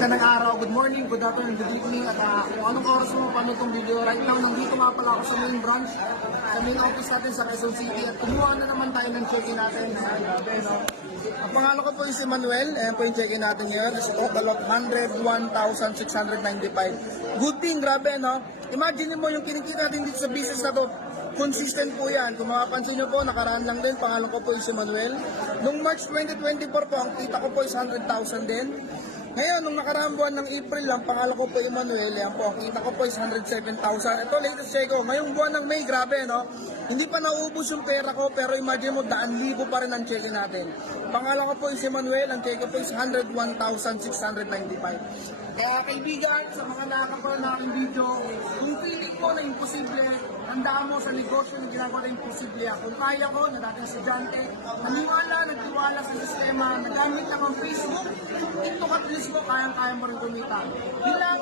magandang araw, good morning, good afternoon, good evening, at kung anong oras mo paano itong video. Right now, nandito nga pala ako sa main branch, sa main office natin sa Quezon City, at kumuha na naman tayo ng check-in natin. Grabe, no? Ang pangalan ko po is Emmanuel, ayan po yung check-in natin ngayon, is total of 101,695. Good thing, grabe, no? Imagine mo yung kinikita natin dito sa business na to, consistent po yan. Kung makapansin nyo po, nakaraan lang din, pangalan ko po is Emmanuel. Nung March 2024 po, ang kita ko po is 100,000 din. Ngayon, nung nakaraang buwan ng April lang, pangalan ko po Emmanuel, yan po, kita ko po is 107,000. Ito, latest check ko. Ngayong buwan ng May, grabe, no? Hindi pa nauubos yung pera ko, pero imagine mo, 100,000 pa rin ang check natin. Pangalan ko po is Emmanuel, ang check ko po is 101,695. Kaya kaibigan, sa mga nakakapala na aking video, kung feeling mo na imposible, handaan mo sa negosyo na ginagawa na imposible. Kung kaya ko, na dating estudyante, naniwala, nagtiwala sa sistema, nagamit lang ang Facebook, TikTok at Facebook, kayang-kaya mo rin kumita. Di lang